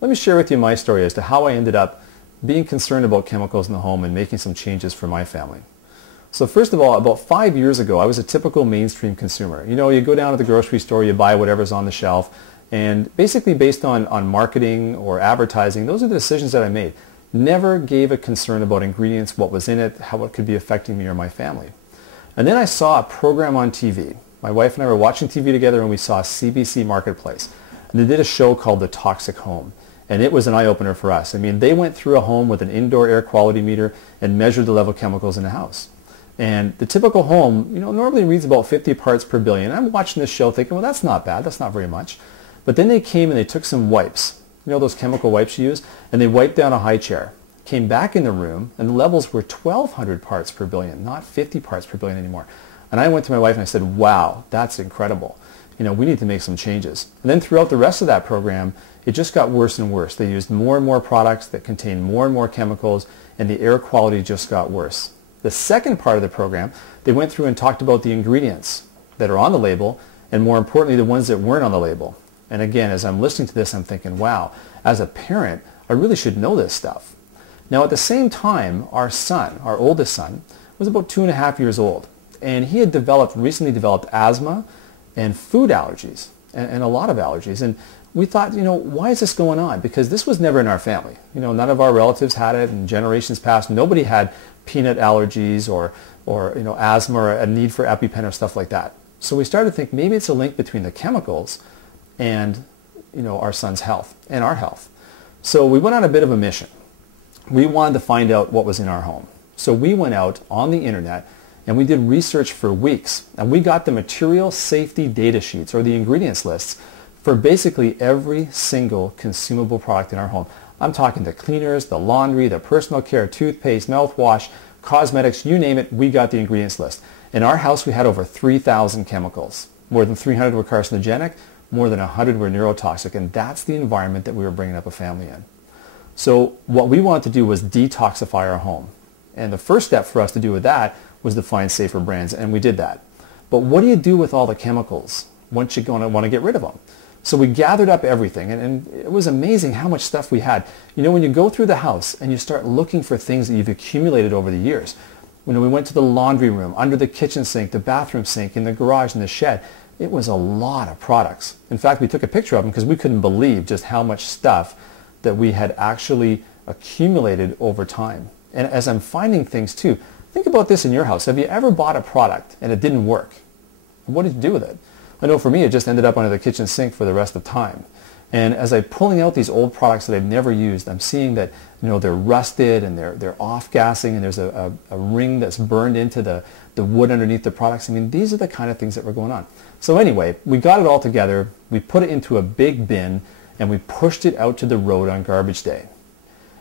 let me share with you my story as to how I ended up being concerned about chemicals in the home and making some changes for my family. So first of all, about 5 years ago, I was a typical mainstream consumer. You know, you go down to the grocery store, you buy whatever's on the shelf, and basically based on marketing or advertising, those are the decisions that I made. Never gave a concern about ingredients, what was in it, how it could be affecting me or my family. And then I saw a program on TV. My wife and I were watching TV together and we saw CBC Marketplace. And they did a show called The Toxic Home. And it was an eye-opener for us. I mean, they went through a home with an indoor air quality meter and measured the level of chemicals in the house. And the typical home, you know, normally reads about 50 parts per billion. I'm watching this show thinking, well, that's not bad. That's not very much. But then they came and they took some wipes, you know, those chemical wipes you use, and they wiped down a high chair. Came back in the room, and the levels were 1,200 parts per billion, not 50 parts per billion anymore. And I went to my wife and I said, wow, that's incredible. You know, we need to make some changes. And then throughout the rest of that program, it just got worse and worse. They used more and more products that contained more and more chemicals, and the air quality just got worse. The second part of the program, they went through and talked about the ingredients that are on the label, and more importantly, the ones that weren't on the label. And again, as I'm listening to this, I'm thinking, wow, as a parent, I really should know this stuff. Now, at the same time, our son, our oldest son, was about 2.5 years old, and he had recently developed asthma and food allergies, and a lot of allergies. And we thought, you know, why is this going on? Because this was never in our family. You know, none of our relatives had it, and generations past, nobody had peanut allergies or you know, asthma or a need for EpiPen or stuff like that. So we started to think maybe it's a link between the chemicals and, you know, our son's health and our health. So we went on a bit of a mission. We wanted to find out what was in our home. So we went out on the internet and we did research for weeks, and we got the material safety data sheets, or the ingredients lists, for basically every single consumable product in our home. I'm talking the cleaners, the laundry, the personal care, toothpaste, mouthwash, cosmetics, you name it, we got the ingredients list. In our house, we had over 3,000 chemicals. More than 300 were carcinogenic, more than 100 were neurotoxic, and that's the environment that we were bringing up a family in. So what we wanted to do was detoxify our home. And the first step for us to do with that was to find safer brands, and we did that. But what do you do with all the chemicals once you're going to want to get rid of them? So we gathered up everything, and it was amazing how much stuff we had. You know, when you go through the house and you start looking for things that you've accumulated over the years, when we went to the laundry room, under the kitchen sink, the bathroom sink, in the garage, in the shed, it was a lot of products. In fact, we took a picture of them because we couldn't believe just how much stuff that we had actually accumulated over time. And as I'm finding things too, think about this in your house. Have you ever bought a product and it didn't work? What did you do with it? I know for me, it just ended up under the kitchen sink for the rest of time. And as I'm pulling out these old products that I've never used, I'm seeing that, you know, they're rusted and they're off-gassing, and there's a ring that's burned into the wood underneath the products. I mean, these are the kind of things that were going on. So anyway, we got it all together, we put it into a big bin, and we pushed it out to the road on garbage day.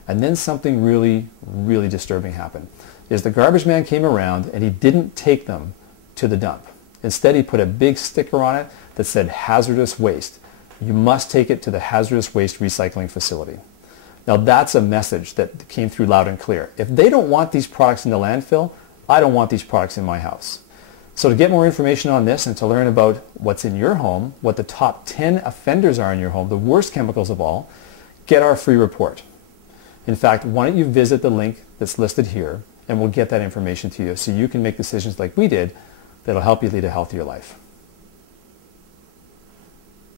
And then something really, really disturbing happened. Is the garbage man came around and he didn't take them to the dump. Instead, he put a big sticker on it that said hazardous waste. You must take it to the hazardous waste recycling facility. Now that's a message that came through loud and clear. If they don't want these products in the landfill, I don't want these products in my house. So to get more information on this and to learn about what's in your home, what the top 10 offenders are in your home, the worst chemicals of all, get our free report. In fact, why don't you visit the link that's listed here, and we'll get that information to you so you can make decisions like we did that'll help you lead a healthier life.